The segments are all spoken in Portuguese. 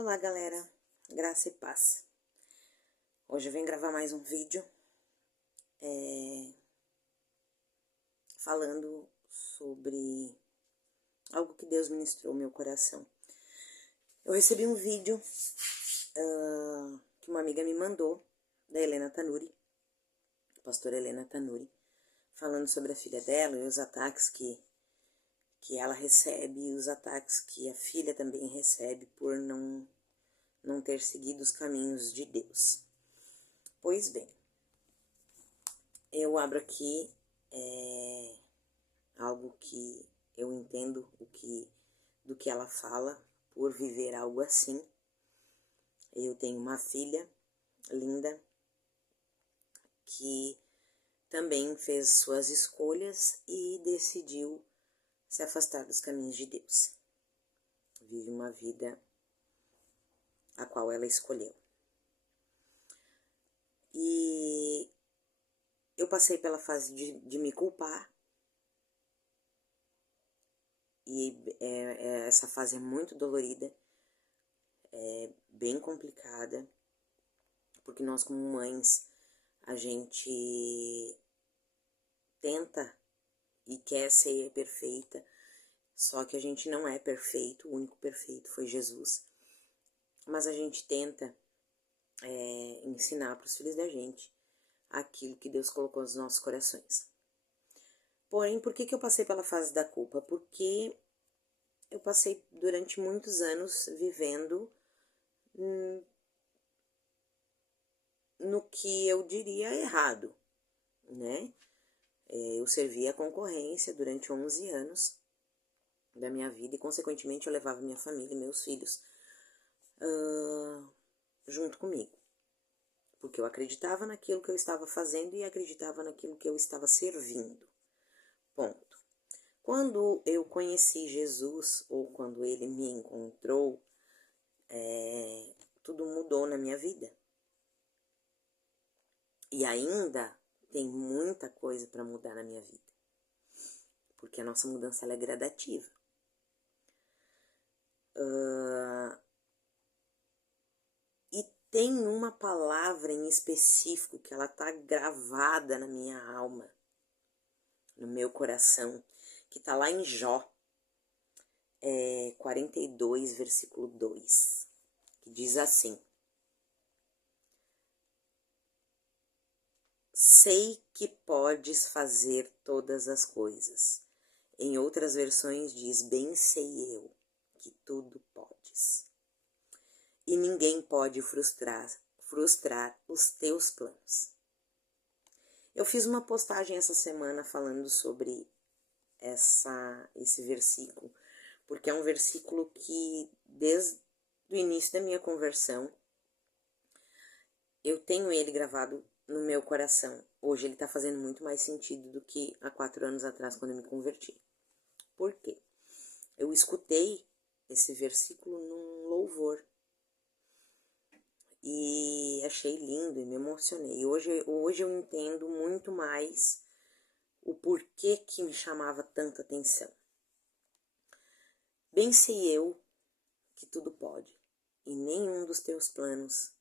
Olá galera, graça e paz. Hoje eu venho gravar mais um vídeo falando sobre algo que Deus ministrou no meu coração. Eu recebi um vídeo que uma amiga me mandou, da Helena Tanuri, a pastora Helena Tanuri, falando sobre a filha dela e os ataques que ela recebe e os ataques que a filha também recebe por não ter seguido os caminhos de Deus. Pois bem, eu abro aqui algo que eu entendo do que ela fala por viver algo assim. Eu tenho uma filha linda que também fez suas escolhas e decidiu se afastar dos caminhos de Deus. Vive uma vida a qual ela escolheu. E eu passei pela fase de me culpar. E essa fase é muito dolorida, é bem complicada, porque nós como mães, a gente tenta e quer ser perfeita, só que a gente não é perfeito, o único perfeito foi Jesus. Mas a gente tenta ensinar para os filhos da gente aquilo que Deus colocou nos nossos corações. Porém, por que eu passei pela fase da culpa? Porque eu passei durante muitos anos vivendo no que eu diria errado, né? Eu servi a concorrência durante 11 anos da minha vida e, consequentemente, eu levava minha família e meus filhos junto comigo. Porque eu acreditava naquilo que eu estava fazendo e acreditava naquilo que eu estava servindo. Ponto. Quando eu conheci Jesus, ou quando ele me encontrou, tudo mudou na minha vida. E ainda tem muita coisa para mudar na minha vida. Porque a nossa mudança ela é gradativa. E tem uma palavra em específico que ela está gravada na minha alma, no meu coração, que está lá em Jó, 42, versículo 2, que diz assim: sei que podes fazer todas as coisas. Em outras versões diz: bem sei eu que tudo podes. E ninguém pode frustrar os teus planos. Eu fiz uma postagem essa semana falando sobre esse versículo, porque é um versículo que, desde o início da minha conversão, eu tenho ele gravado no meu coração. Hoje ele está fazendo muito mais sentido do que há 4 anos atrás, quando eu me converti. Por quê? Eu escutei esse versículo num louvor e achei lindo e me emocionei. Hoje eu entendo muito mais o porquê que me chamava tanta atenção. Bem sei eu que tudo pode, e nenhum dos teus planos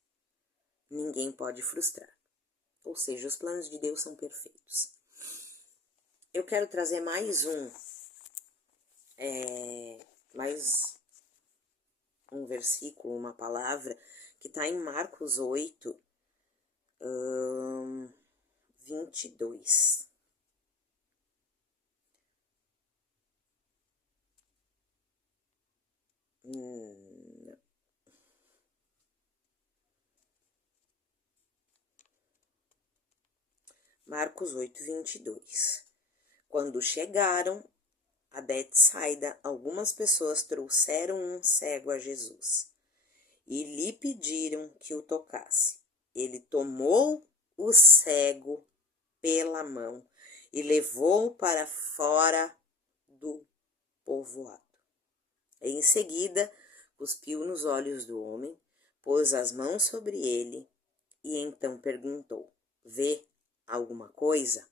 ninguém pode frustrar. Ou seja, os planos de Deus são perfeitos. Eu quero trazer mais um versículo, uma palavra, que está em Marcos 8, 22. Marcos 8, 22. Quando chegaram a Betsaida, algumas pessoas trouxeram um cego a Jesus e lhe pediram que o tocasse. Ele tomou o cego pela mão e levou-o para fora do povoado. Em seguida, cuspiu nos olhos do homem, pôs as mãos sobre ele e então perguntou: vê alguma coisa?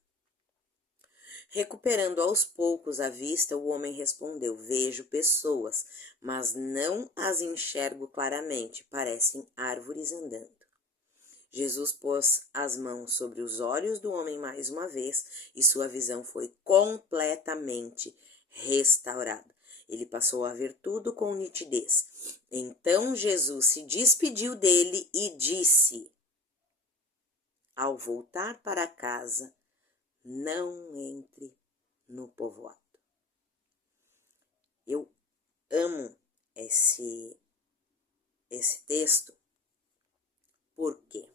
Recuperando aos poucos a vista, o homem respondeu: vejo pessoas, mas não as enxergo claramente, parecem árvores andando. Jesus pôs as mãos sobre os olhos do homem mais uma vez e sua visão foi completamente restaurada. Ele passou a ver tudo com nitidez. Então Jesus se despediu dele e disse: ao voltar para casa, não entre no povoado. Eu amo esse texto, porque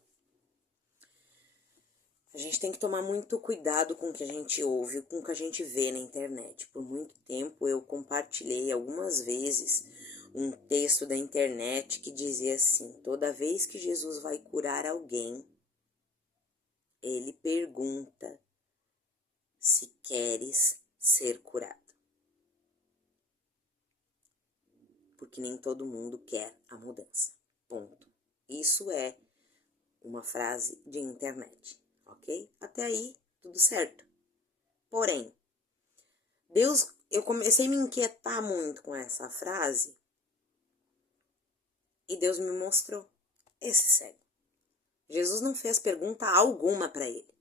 a gente tem que tomar muito cuidado com o que a gente ouve, com o que a gente vê na internet. Por muito tempo eu compartilhei algumas vezes um texto da internet que dizia assim: toda vez que Jesus vai curar alguém, ele pergunta se queres ser curado. Porque nem todo mundo quer a mudança. Ponto. Isso é uma frase de internet, ok? Até aí, tudo certo. Porém, eu comecei a me inquietar muito com essa frase e Deus me mostrou esse cego. Jesus não fez pergunta alguma para ele.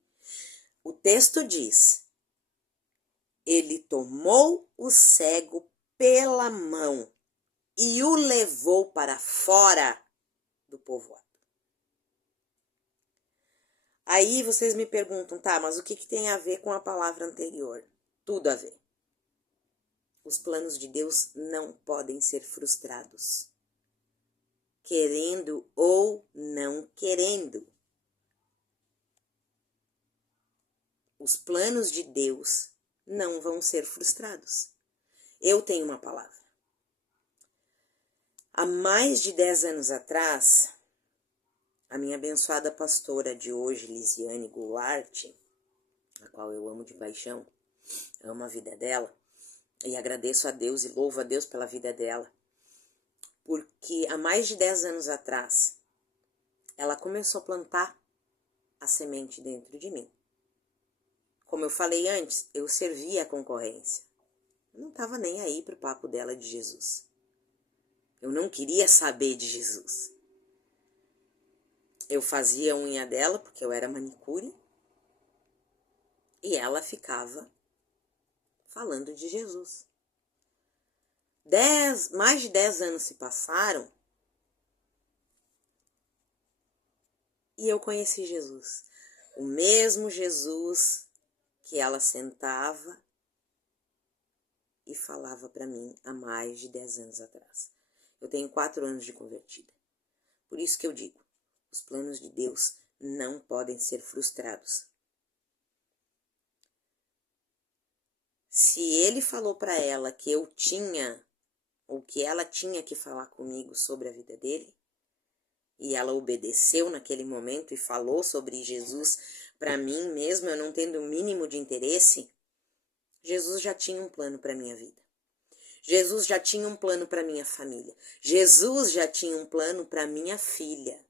O texto diz: ele tomou o cego pela mão e o levou para fora do povoado. Aí vocês me perguntam, tá, mas o que tem a ver com a palavra anterior? Tudo a ver. Os planos de Deus não podem ser frustrados, querendo ou não querendo. Os planos de Deus não vão ser frustrados. Eu tenho uma palavra. Há mais de 10 anos atrás, a minha abençoada pastora de hoje, Lisiane Goulart, a qual eu amo de paixão, amo a vida dela, e agradeço a Deus e louvo a Deus pela vida dela, porque há mais de 10 anos atrás, ela começou a plantar a semente dentro de mim. Como eu falei antes, eu servia a concorrência. Eu não estava nem aí pro papo dela de Jesus. Eu não queria saber de Jesus. Eu fazia a unha dela, porque eu era manicure, e ela ficava falando de Jesus. Mais de 10 anos se passaram e eu conheci Jesus. O mesmo Jesus que ela sentava e falava para mim há mais de 10 anos atrás. Eu tenho 4 anos de convertida. Por isso que eu digo, os planos de Deus não podem ser frustrados. Se ele falou para ela que eu tinha, ou que ela tinha que falar comigo sobre a vida dele, e ela obedeceu naquele momento e falou sobre Jesus para mim, mesmo eu não tendo o mínimo de interesse, Jesus já tinha um plano para minha vida. Jesus já tinha um plano para minha família. Jesus já tinha um plano para minha filha.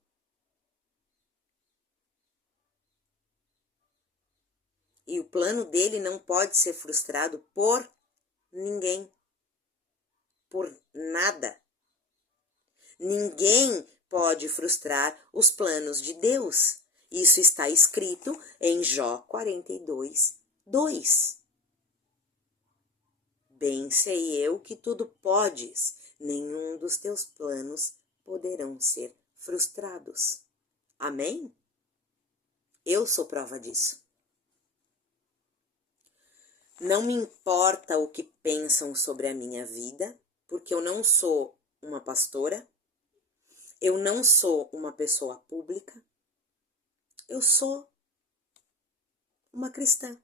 E o plano dele não pode ser frustrado por ninguém. Por nada. Ninguém pode frustrar os planos de Deus. Isso está escrito em Jó 42, 2. Bem sei eu que tudo podes, nenhum dos teus planos poderão ser frustrados. Amém? Eu sou prova disso. Não me importa o que pensam sobre a minha vida, porque eu não sou uma pastora, eu não sou uma pessoa pública, eu sou uma cristã,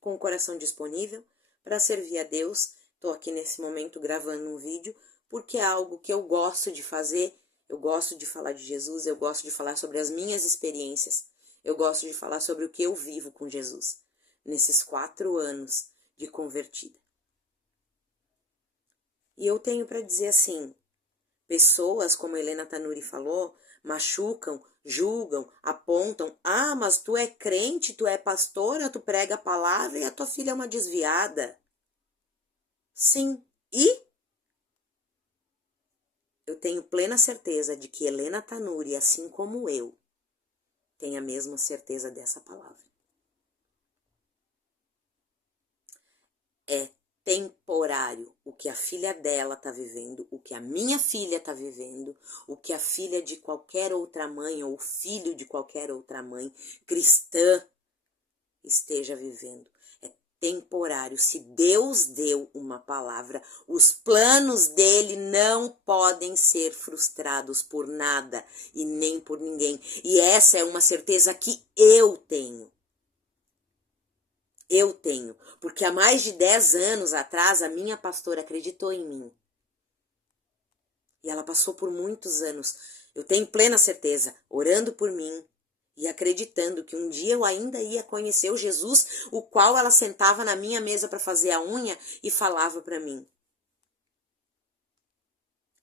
com o coração disponível para servir a Deus. Estou aqui nesse momento gravando um vídeo, porque é algo que eu gosto de fazer, eu gosto de falar de Jesus, eu gosto de falar sobre as minhas experiências, eu gosto de falar sobre o que eu vivo com Jesus, nesses 4 anos de convertida. E eu tenho para dizer assim, pessoas, como a Helena Tanuri falou, machucam, julgam, apontam. Ah, mas tu é crente, tu é pastora, tu prega a palavra e a tua filha é uma desviada. Sim, e eu tenho plena certeza de que Helena Tanuri, assim como eu, tem a mesma certeza dessa palavra. É temporário o que a filha dela está vivendo, o que a minha filha está vivendo, o que a filha de qualquer outra mãe ou o filho de qualquer outra mãe cristã esteja vivendo. É temporário. Se Deus deu uma palavra, os planos dele não podem ser frustrados por nada e nem por ninguém. E essa é uma certeza que eu tenho. Eu tenho, porque há mais de 10 anos atrás a minha pastora acreditou em mim. E ela passou por muitos anos, eu tenho plena certeza, orando por mim e acreditando que um dia eu ainda ia conhecer o Jesus, o qual ela sentava na minha mesa para fazer a unha e falava para mim.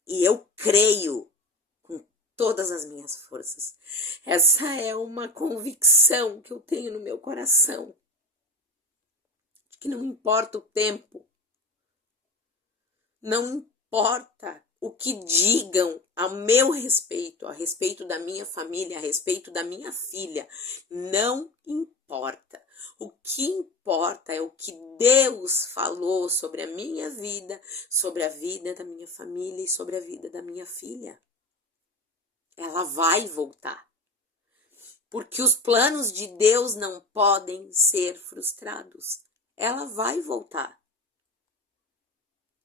E eu creio com todas as minhas forças. Essa é uma convicção que eu tenho no meu coração. Que não importa o tempo, não importa o que digam a meu respeito, a respeito da minha família, a respeito da minha filha, não importa. O que importa é o que Deus falou sobre a minha vida, sobre a vida da minha família e sobre a vida da minha filha. Ela vai voltar. Porque os planos de Deus não podem ser frustrados. Ela vai voltar.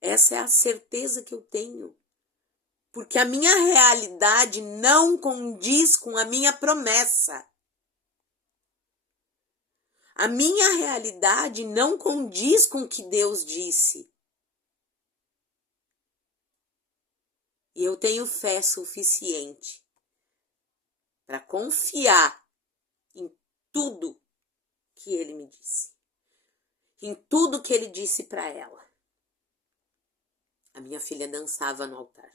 Essa é a certeza que eu tenho. Porque a minha realidade não condiz com a minha promessa. A minha realidade não condiz com o que Deus disse. E eu tenho fé suficiente para confiar em tudo que Ele me disse. Em tudo que Ele disse para ela. A minha filha dançava no altar.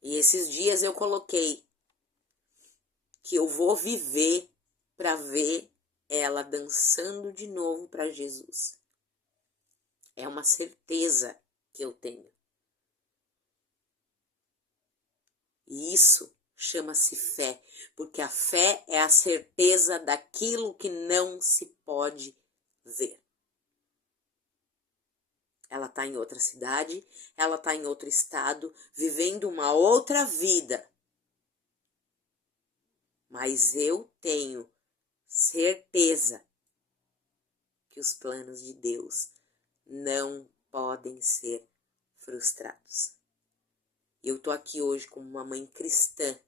E esses dias eu coloquei que eu vou viver para ver ela dançando de novo para Jesus. É uma certeza que eu tenho. E isso chama-se fé, porque a fé é a certeza daquilo que não se pode ver. Ela está em outra cidade, ela está em outro estado, vivendo uma outra vida. Mas eu tenho certeza que os planos de Deus não podem ser frustrados. Eu tô aqui hoje como uma mãe cristã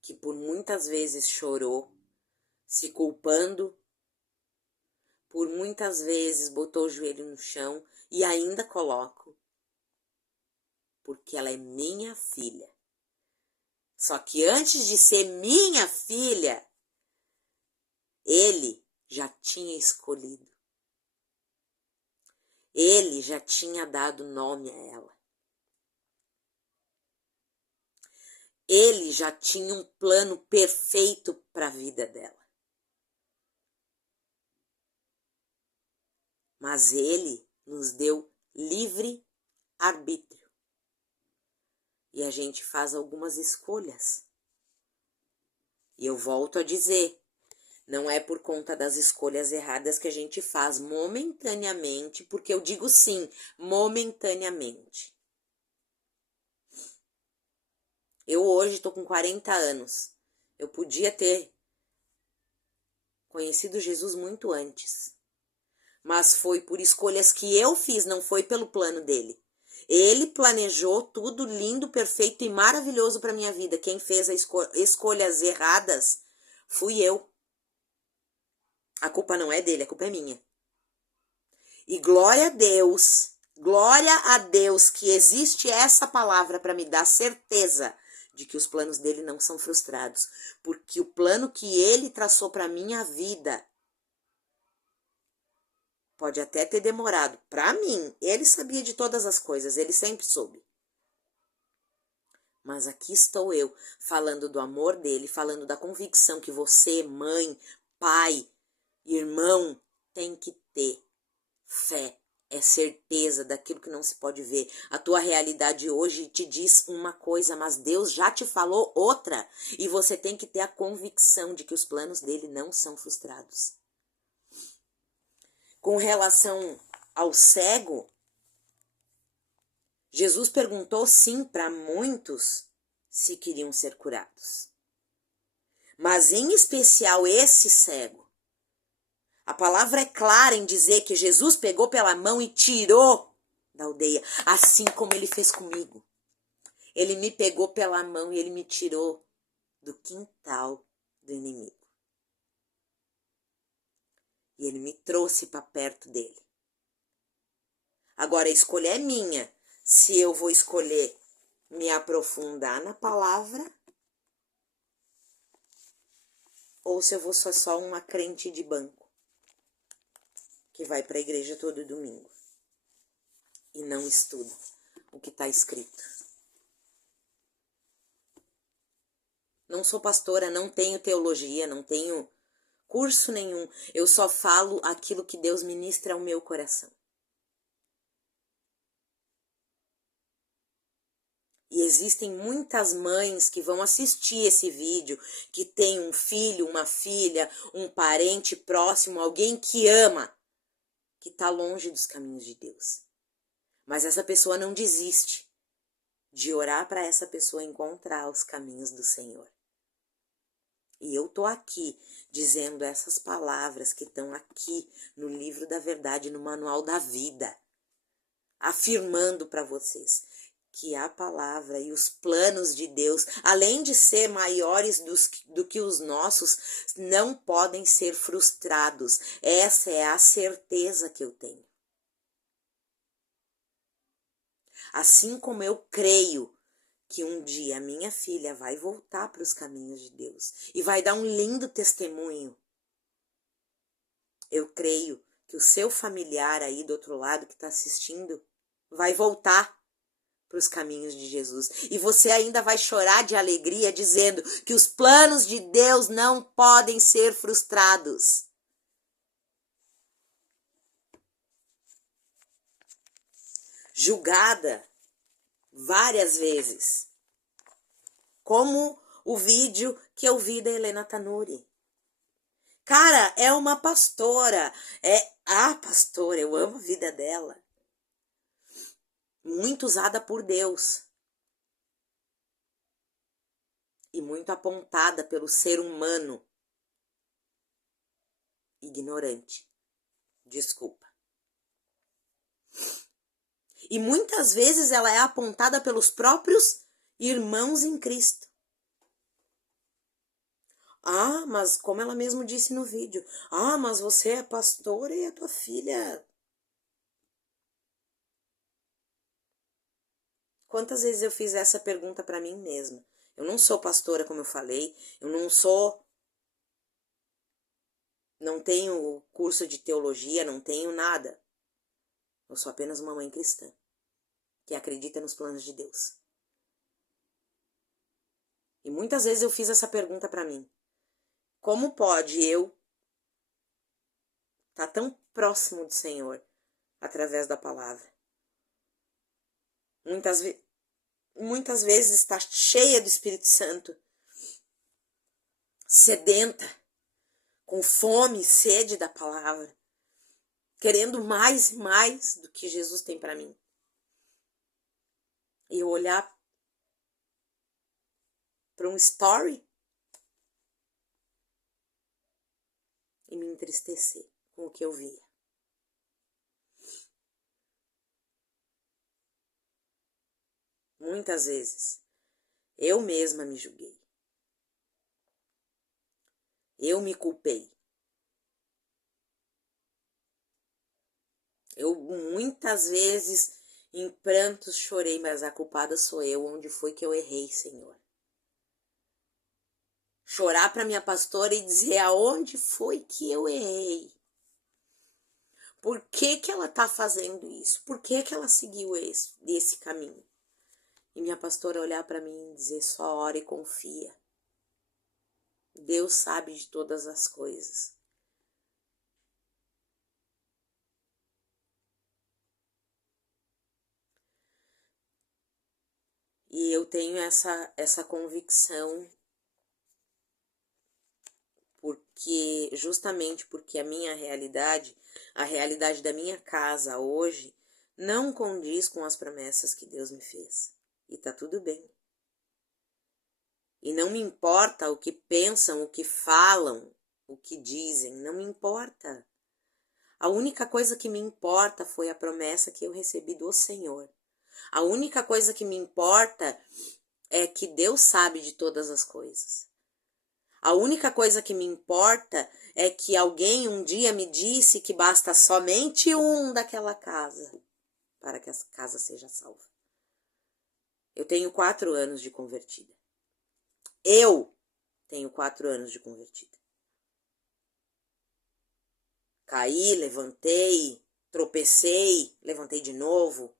que por muitas vezes chorou, se culpando, por muitas vezes botou o joelho no chão e ainda coloco, porque ela é minha filha. Só que antes de ser minha filha, ele já tinha escolhido. Ele já tinha dado nome a ela. Ele já tinha um plano perfeito para a vida dela. Mas ele nos deu livre arbítrio. E a gente faz algumas escolhas. E eu volto a dizer, não é por conta das escolhas erradas que a gente faz momentaneamente, porque eu digo sim, momentaneamente. Eu hoje estou com 40 anos. Eu podia ter conhecido Jesus muito antes. Mas foi por escolhas que eu fiz, não foi pelo plano dele. Ele planejou tudo lindo, perfeito e maravilhoso para minha vida. Quem fez as escolhas erradas fui eu. A culpa não é dele, a culpa é minha. E glória a Deus que existe essa palavra para me dar certeza de que os planos dele não são frustrados. Porque o plano que ele traçou para minha vida pode até ter demorado. Para mim, ele sabia de todas as coisas, ele sempre soube. Mas aqui estou eu, falando do amor dele, falando da convicção que você, mãe, pai, irmão, tem que ter. Fé é certeza daquilo que não se pode ver. A tua realidade hoje te diz uma coisa, mas Deus já te falou outra. E você tem que ter a convicção de que os planos dele não são frustrados. Com relação ao cego, Jesus perguntou sim para muitos se queriam ser curados. Mas em especial esse cego. A palavra é clara em dizer que Jesus pegou pela mão e tirou da aldeia, assim como ele fez comigo. Ele me pegou pela mão e ele me tirou do quintal do inimigo. E ele me trouxe para perto dele. Agora a escolha é minha, se eu vou escolher me aprofundar na palavra ou se eu vou ser só uma crente de banco que vai para a igreja todo domingo e não estuda o que está escrito. Não sou pastora, não tenho teologia, não tenho curso nenhum. Eu só falo aquilo que Deus ministra ao meu coração. E existem muitas mães que vão assistir esse vídeo, que tem um filho, uma filha, um parente próximo, alguém que ama, que está longe dos caminhos de Deus. Mas essa pessoa não desiste de orar para essa pessoa encontrar os caminhos do Senhor. E eu tô aqui dizendo essas palavras que estão aqui no livro da verdade, no manual da vida, afirmando para vocês que a palavra e os planos de Deus, além de ser maiores do que os nossos, não podem ser frustrados. Essa é a certeza que eu tenho. Assim como eu creio que um dia a minha filha vai voltar para os caminhos de Deus e vai dar um lindo testemunho, eu creio que o seu familiar aí do outro lado que está assistindo vai voltar para os caminhos de Jesus. E você ainda vai chorar de alegria dizendo que os planos de Deus não podem ser frustrados. Julgada várias vezes, como o vídeo que eu vi da Helena Tanuri. Cara, é uma pastora, é a pastora, eu amo a vida dela. Muito usada por Deus. E muito apontada pelo ser humano ignorante. Desculpa. E muitas vezes ela é apontada pelos próprios irmãos em Cristo. Ah, mas como ela mesmo disse no vídeo, ah, mas você é pastora e a tua filha... Quantas vezes eu fiz essa pergunta para mim mesma? Eu não sou pastora, como eu falei, eu não tenho curso de teologia, não tenho nada. Eu sou apenas uma mãe cristã, que acredita nos planos de Deus. E muitas vezes eu fiz essa pergunta para mim. Como pode eu estar tão próximo do Senhor através da palavra? Muitas vezes está cheia do Espírito Santo, sedenta, com fome e sede da palavra, querendo mais e mais do que Jesus tem para mim. E eu olhar para um story e me entristecer com o que eu via. Muitas vezes eu mesma me julguei. Eu me culpei. Eu muitas vezes em prantos chorei, mas a culpada sou eu. Onde foi que eu errei, Senhor? Chorar para minha pastora e dizer aonde foi que eu errei. Por que que ela está fazendo isso? Por que que ela seguiu esse caminho? E minha pastora olhar para mim e dizer, só ora e confia. Deus sabe de todas as coisas. E eu tenho essa convicção justamente porque a realidade da minha casa hoje, não condiz com as promessas que Deus me fez. E tá tudo bem. E não me importa o que pensam, o que falam, o que dizem, não me importa. A única coisa que me importa foi a promessa que eu recebi do Senhor. A única coisa que me importa é que Deus sabe de todas as coisas. A única coisa que me importa é que alguém um dia me disse que basta somente um daquela casa para que a casa seja salva. Eu tenho 4 anos de convertida. Eu tenho 4 anos de convertida. Caí, levantei, tropecei, levantei de novo.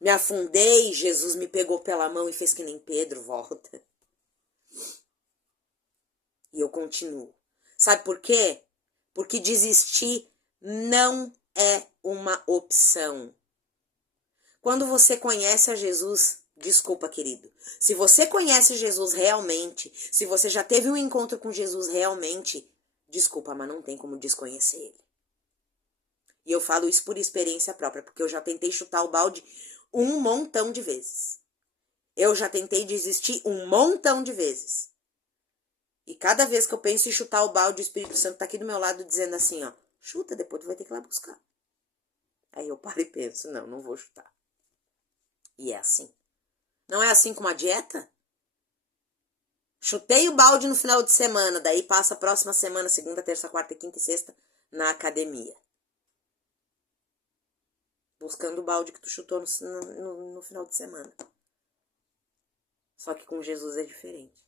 Me afundei, Jesus me pegou pela mão e fez que nem Pedro, volta. E eu continuo. Sabe por quê? Porque desistir não é uma opção. Quando você conhece a Jesus, desculpa, querido, se você conhece Jesus realmente, se você já teve um encontro com Jesus realmente, desculpa, mas não tem como desconhecer ele. E eu falo isso por experiência própria, porque eu já tentei chutar o balde um montão de vezes. Eu já tentei desistir um montão de vezes. E cada vez que eu penso em chutar o balde, o Espírito Santo tá aqui do meu lado dizendo assim, ó, chuta, depois tu vai ter que ir lá buscar. Aí eu paro e penso, não vou chutar. E é assim. Não é assim com uma dieta? Chutei o balde no final de semana, daí passa a próxima semana, segunda, terça, quarta, quinta e sexta, na academia. Buscando o balde que tu chutou no final de semana. Só que com Jesus é diferente.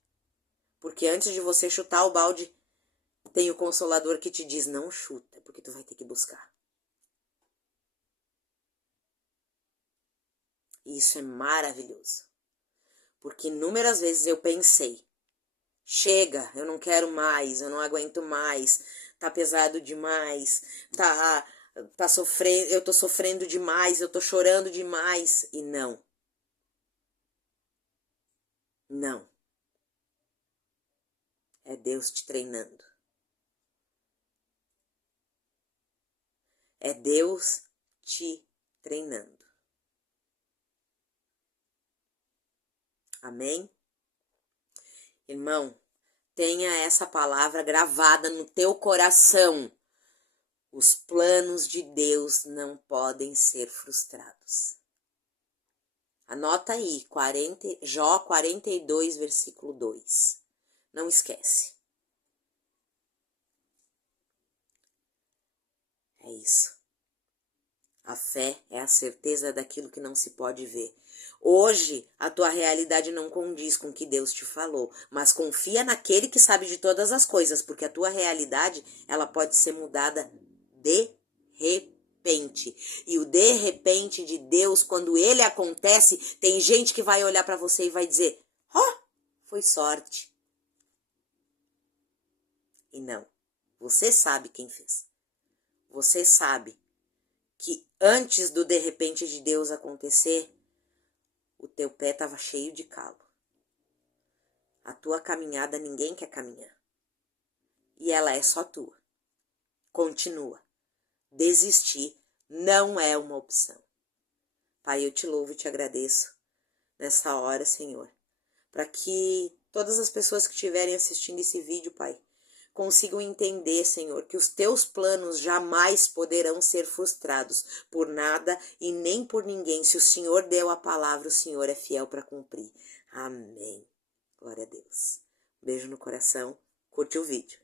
Porque antes de você chutar o balde, tem o Consolador que te diz, não chuta, porque tu vai ter que buscar. E isso é maravilhoso. Porque inúmeras vezes eu pensei, chega, eu não quero mais, eu não aguento mais, tá pesado demais, tá sofrendo, eu tô sofrendo demais, eu tô chorando demais. E não. Não. É Deus te treinando. É Deus te treinando. Amém? Irmão, tenha essa palavra gravada no teu coração. Os planos de Deus não podem ser frustrados. Anota aí, Jó 42, versículo 2. Não esquece. É isso. A fé é a certeza daquilo que não se pode ver. Hoje, a tua realidade não condiz com o que Deus te falou, mas confia naquele que sabe de todas as coisas, porque a tua realidade, ela pode ser mudada de repente. E o de repente de Deus, quando ele acontece, tem gente que vai olhar para você e vai dizer, foi sorte. E não, você sabe quem fez. Você sabe que antes do de repente de Deus acontecer, o teu pé estava cheio de calo. A tua caminhada ninguém quer caminhar. E ela é só tua. Continua. Desistir não é uma opção. Pai, eu te louvo e te agradeço nessa hora, Senhor, para que todas as pessoas que estiverem assistindo esse vídeo, Pai, consigam entender, Senhor, que os teus planos jamais poderão ser frustrados por nada e nem por ninguém. Se o Senhor deu a palavra, o Senhor é fiel para cumprir. Amém. Glória a Deus. Beijo no coração. Curte o vídeo.